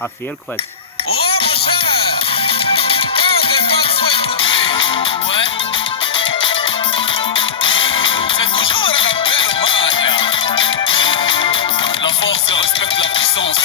Ah, fii el coace. Oh mon cher, quand des fans sont écoutés, ouais, c'est toujours la belle hommage. La force respecte la puissance.